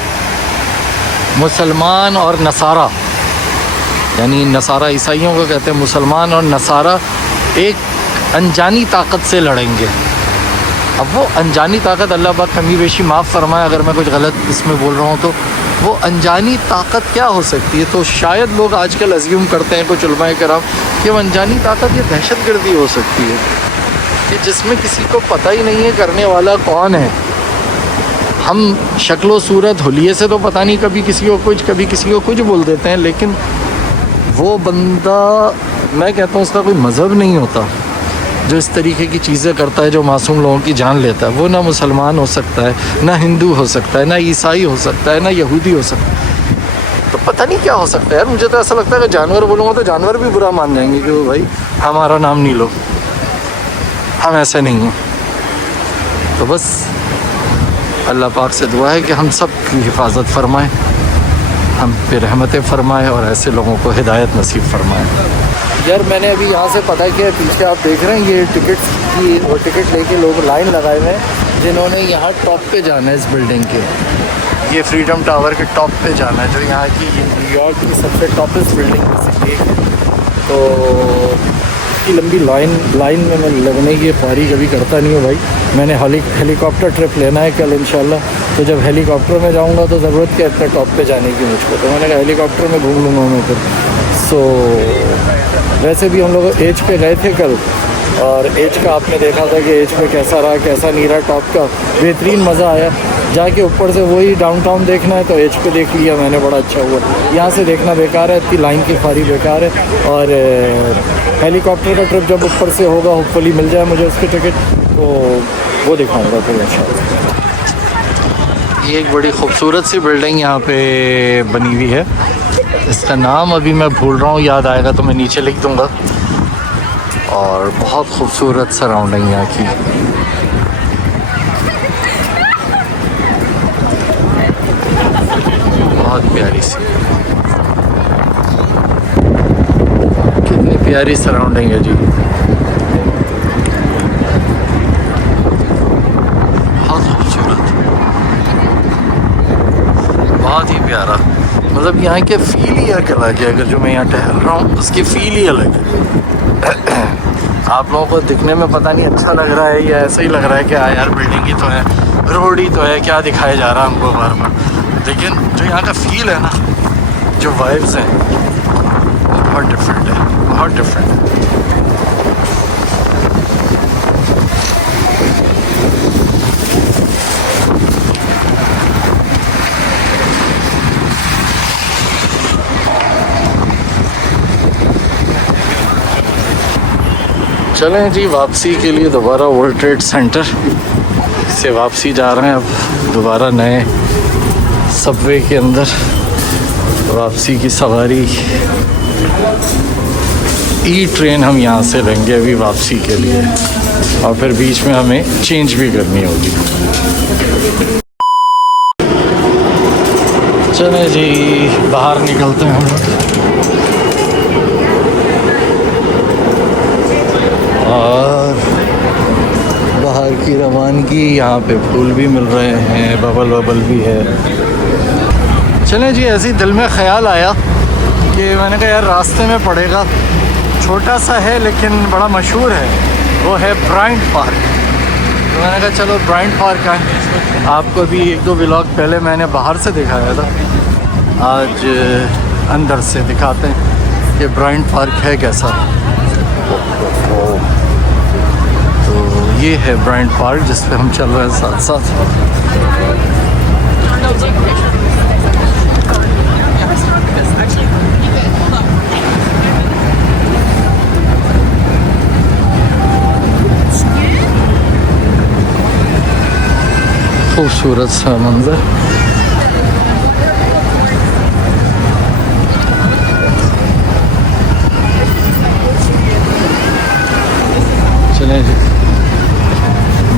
मुसलमान और नसारा, यानी नसारा ईसाइयों को कहते हैं, मुसलमान और नसारा एक अनजानी ताकत से लड़ेंगे। अब वो अनजानी ताकत, अल्लाह पाक कमी बेशी माफ़ फरमाए अगर मैं कुछ गलत इसमें बोल रहा हूँ, तो वो अनजानी ताकत क्या हो सकती है। तो शायद लोग आजकल अज्यूम करते हैं कुछ उलमाए कराम कि वो अनजानी ताकत ये दहशतगर्दी हो सकती है कि जिसमें किसी को पता ही नहीं है करने वाला कौन है। हम शक्लो सूरत हुलिये से तो पता नहीं, कभी किसी को कुछ, कभी किसी को कुछ बोल देते हैं, लेकिन वो बंदा, मैं कहता हूँ उसका कोई मज़हब नहीं होता, जो इस तरीके की चीज़ें करता है, जो मासूम लोगों की जान लेता है, वो ना मुसलमान हो सकता है, ना हिंदू हो सकता है, ना ईसाई हो सकता है, ना यहूदी हो सकता है। तो पता नहीं क्या हो सकता है यार। मुझे तो ऐसा लगता है कि जानवर बोलूँगा तो जानवर भी बुरा मान जाएंगे कि भाई हमारा नाम नहीं लो, हम ऐसे नहीं हैं। तो बस अल्लाह पाक से दुआ है कि हम सब की हिफाजत फरमाए, हम पे रहमतें फरमाए और ऐसे लोगों को हिदायत नसीब फरमाए। यार मैंने अभी यहाँ से पता किया, पीछे आप देख रहे हैं ये टिकट की, वो टिकट लेके लोग लाइन लगाए हुए हैं जिन्होंने यहाँ टॉप पे जाना है इस बिल्डिंग के। ये फ्रीडम टावर के टॉप पे जाना है, जो यहाँ की न्यूयॉर्क की सबसे टॉपेस्ट बिल्डिंग में से एक है। तो इतनी लंबी लाइन में मैं लगने की पारी कभी करता नहीं हूँ भाई। मैंने हेलीकॉप्टर ट्रिप लेना है कल इंशाल्लाह, तो जब हेलीकॉप्टर में जाऊँगा तो ज़रूरत क्या इतना टॉप पे जाने की मुझको, तो मैंने कहा हेलीकॉप्टर में घूम लूँगा मैं फिर। सो वैसे भी हम लोग एज पे गए थे कल, और एज का आपने देखा था कि एज पे कैसा रहा कैसा नहीं रहा। टॉप का बेहतरीन मज़ा आया, जाके ऊपर से वही डाउनटाउन देखना है तो एज पे देख लिया मैंने, बड़ा अच्छा हुआ। यहाँ से देखना बेकार है, इतनी लाइन की फारी बेकार है। और हेलीकॉप्टर का ट्रिप जब ऊपर से होगा, होपफुली मिल जाए मुझे उसकी टिकट, तो वो दिखाऊँगा फिर इंशाल्लाह। ये एक बड़ी खूबसूरत सी बिल्डिंग यहाँ पे बनी हुई है, इसका नाम अभी मैं भूल रहा हूँ, याद आएगा तो मैं नीचे लिख दूँगा। और बहुत खूबसूरत सराउंडिंग यहाँ की। बहुत प्यारी सी, कितनी प्यारी सराउंडिंग है जी, बहुत खूबसूरत, बहुत ही प्यारा। मतलब यहाँ के फील ही अलग है, अगर जो मैं यहाँ टहल रहा हूँ उसकी फील ही अलग है। आप लोगों को दिखने में पता नहीं अच्छा लग रहा है या ऐसा ही लग रहा है कि हाँ यार बिल्डिंग ही तो है, रोड ही तो है, क्या दिखाया जा रहा है हमको बार बार। लेकिन जो यहाँ का फील है ना, जो वाइब्स हैं, वो बहुत डिफरेंट है, बहुत डिफरेंट है। चलें जी वापसी के लिए दोबारा वर्ल्ड ट्रेड सेंटर से वापसी जा रहे हैं अब दोबारा नए सबवे के अंदर। वापसी की सवारी ई ट्रेन हम यहाँ से लेंगे अभी वापसी के लिए, और फिर बीच में हमें चेंज भी करनी होगी। चलें जी बाहर निकलते हैं हम लोग, और बाहर की रवानगी। यहाँ पे फूल भी मिल रहे हैं, बबल भी है। चलें जी, ऐसे ही दिल में ख्याल आया कि मैंने कहा यार रास्ते में पड़ेगा, छोटा सा है लेकिन बड़ा मशहूर है, वो है ब्रायंट पार्क। तो मैंने कहा चलो ब्रायंट पार्क है। आपको भी एक दो व्लॉग पहले मैंने बाहर से दिखाया था, आज अंदर से दिखाते हैं कि ब्रायंट पार्क है कैसा। तो ये है ब्रायंट पार्क जिस पे हम चल रहे हैं साथ साथ। खूबसूरत सा मंजर। चलें जी,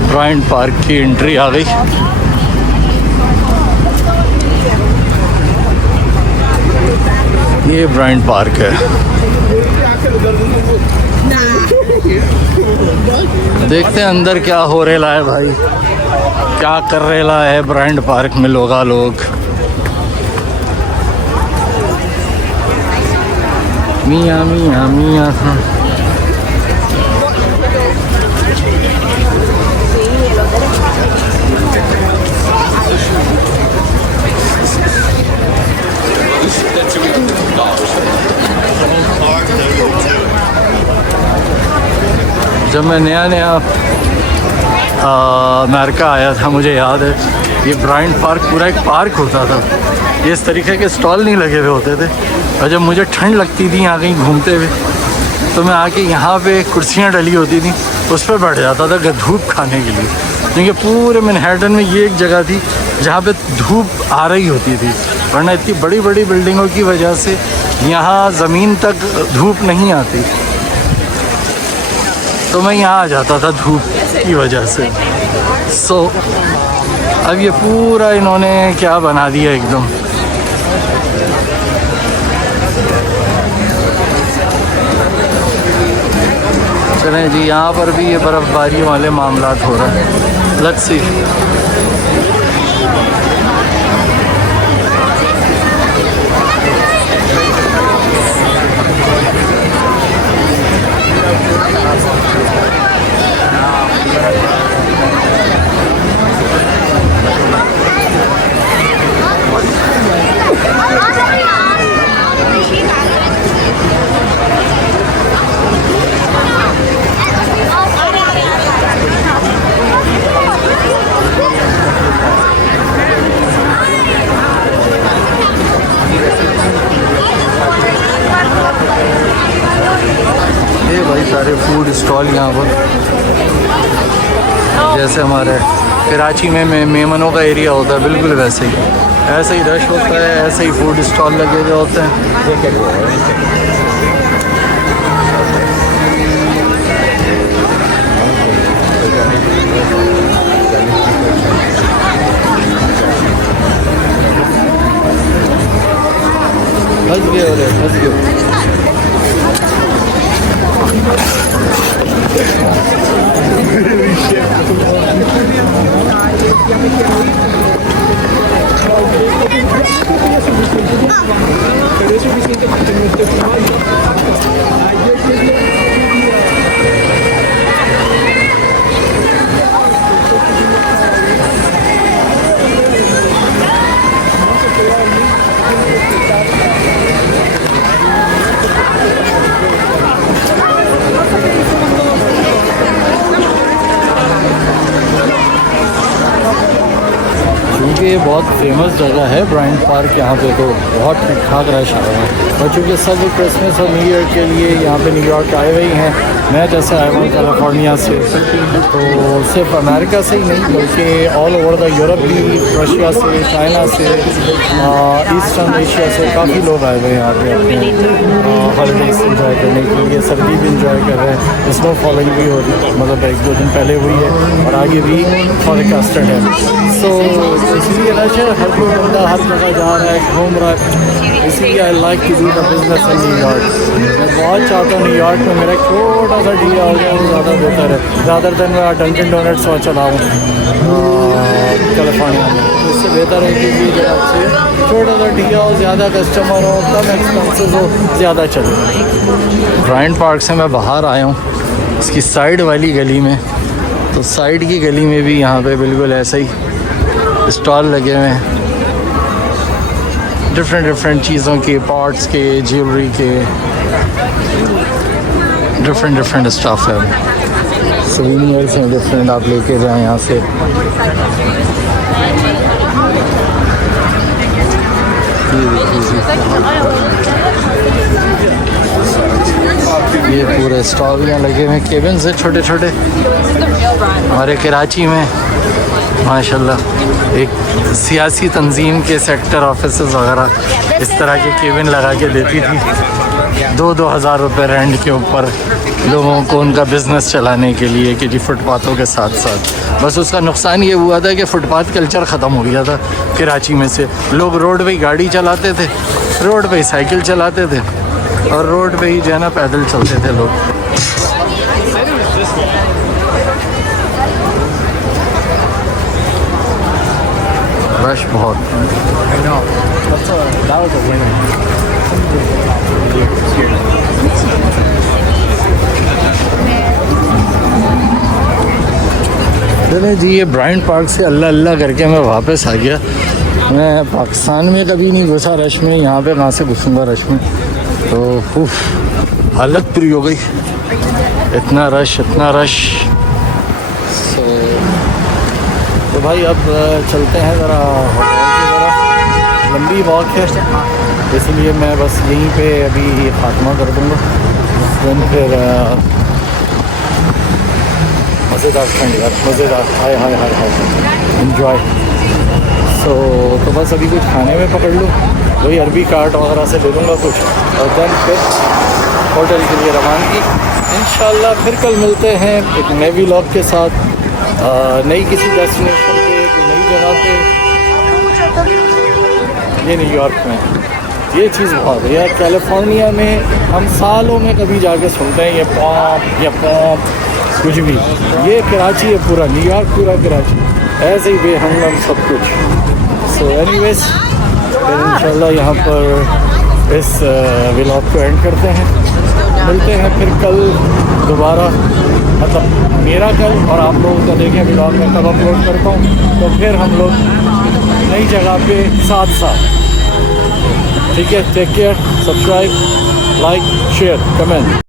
ब्रायंट पार्क की एंट्री आ गई। ये ब्रायंट पार्क है, देखते हैं अंदर क्या हो रेला है भाई, क्या कर रेला है ब्रायंट पार्क में लोग। मियाँ मियाँ मियाँ जब मैं नया अमेरिका आया था, मुझे याद है ये ब्रायंट पार्क पूरा एक पार्क होता था, ये इस तरीके के स्टॉल नहीं लगे हुए होते थे। और जब मुझे ठंड लगती थी यहाँ कहीं घूमते हुए, तो मैं आके यहाँ पे कुर्सियाँ डली होती थी, उस पर बैठ जाता था धूप खाने के लिए, क्योंकि पूरे मैनहट्टन में ये एक जगह थी जहाँ पे धूप आ रही होती थी, वरना इतनी बड़ी बड़ी बिल्डिंगों की वजह से यहाँ ज़मीन तक धूप नहीं आती। तो मैं यहाँ आ जाता था धूप की वजह से। सो अब ये पूरा इन्होंने क्या बना दिया एकदम। चलें जी, यहाँ पर भी ये बर्फ़बारी वाले मामलात हो रहे हैं। Let's see. सारे फूड स्टॉल यहाँ पर, जैसे हमारे कराची में मेमनों का एरिया होता है, बिल्कुल वैसे ही, ऐसे ही रश होता है, ऐसे ही फूड स्टॉल लगे हुए होते हैं। फंस गए, अरे फंस गए। ये बहुत फेमस जगह है ब्रायंट पार्क, यहाँ पे तो बहुत ठीक ठाक रश आ रहा है। और चूँकि सब क्रिसमस और न्यू ईयर के लिए यहाँ पे न्यूयॉर्क आए हुए हैं, मैं जैसे आया हूँ कैलिफोर्निया से, तो सिर्फ अमेरिका से ही नहीं बल्कि ऑल ओवर द यूरोप भी, रशिया से, चाइना से, ईस्टर्न एशिया से काफ़ी लोग आए हुए हैं यहाँ पे अपने हॉलीडेज इंजॉय करने के लिए। सर्दी भी इंजॉय कर रहे हैं, स्नो फॉलिंग भी हो रही है, मतलब 1-2 दिन पहले हुई है और आगे भी फॉरकास्टेड है। सो इसलिए रश है, हर कोई बंदा हर जगह जा रहा है, घूम रहा है। इसलिए I like to do the business in New York. मैं बहुत चाहता हूँ न्यूयॉर्क में मेरा छोटा सा ढिया हो जाए, वो ज़्यादा बेहतर है, ज़्यादा देर मैं डंकिन डोनट्स वहाँ चलाऊँ कैलिफोर्निया में। इससे बेहतर है कि ये जगह अच्छी है, छोटा सा ढिया हो, ज़्यादा कस्टमर हो, कम एक्सपेंसेस हो, ज़्यादा चले। ब्रायंट पार्क से मैं बाहर आया हूँ इसकी साइड वाली गली में, तो साइड की गली में भी यहाँ पे बिल्कुल ऐसे ही स्टॉल लगे हुए हैं, डिफरेंट चीज़ों के, पॉट्स के, ज्वेलरी के, डिफरेंट स्टफ है। सोवेनियर्स हैं डिफरेंट, आप लेके जाएं यहाँ से। ये पूरे स्टॉल यहाँ लगे हुए, केबिन से छोटे छोटे। हमारे कराची में माशाल्लाह एक सियासी तंजीम के सेक्टर ऑफिसेस वगैरह इस तरह के केबिन लगा के देती थी 2-2 हज़ार रुपये रेंट के ऊपर लोगों को उनका बिज़नेस चलाने के लिए, कि जी फुटपाथों के साथ साथ। बस उसका नुकसान ये हुआ था कि फ़ुटपाथ कल्चर ख़त्म हो गया था कराची में से। लोग रोड पे ही गाड़ी चलाते थे, रोड पे ही साइकिल चलाते थे और रोड पे ही जो है ना पैदल चलते थे लोग। रश बहुत। चले जी, ये ब्रायंट पार्क से अल्लाह अल्लाह करके मैं वापस आ गया। मैं पाकिस्तान में कभी नहीं घुसा रश में, यहाँ पे कहाँ से घुसूँगा रश में। तो हालत पूरी हो गई, इतना रश। तो भाई अब चलते हैं ज़रा होटल की तरफ, लंबी वॉक है इसलिए मैं बस यहीं पे अभी ख़ात्मा कर दूँगा। उस दिन फिर मज़ेदार ठंड यार, मज़ेदार, हाय हाय हाय हाय, इन्जॉय। तो बस अभी कुछ खाने में पकड़ लूँ, वही अरबी काट वगैरह से ले लूँगा कुछ, और देन फिर होटल के लिए रवानगी। इंशाल्लाह फिर कल मिलते हैं एक नए व्लॉग के साथ, नई किसी डेस्टिनेशन पे, नई जगह पे। ये न्यूयॉर्क में ये चीज़ बहुत है यार, कैलिफोर्निया में हम सालों में कभी जाके सुनते हैं ये पॉप या पॉप कुछ भी, ये कराची है पूरा, न्यूयॉर्क पूरा कराची, ऐसे ही बेहंगम सब कुछ। सो एनीवेज फिर इंशाल्लाह यहाँ पर इस व्लॉग को एंड करते हैं, मिलते हैं फिर कल दोबारा, मतलब मेरा कल और आप लोगों का देखें व्लॉग में कब अपलोड करता हूँ, तो फिर हम लोग नई जगह पे साथ साथ। ठीक है, take care, subscribe, like, share, comment.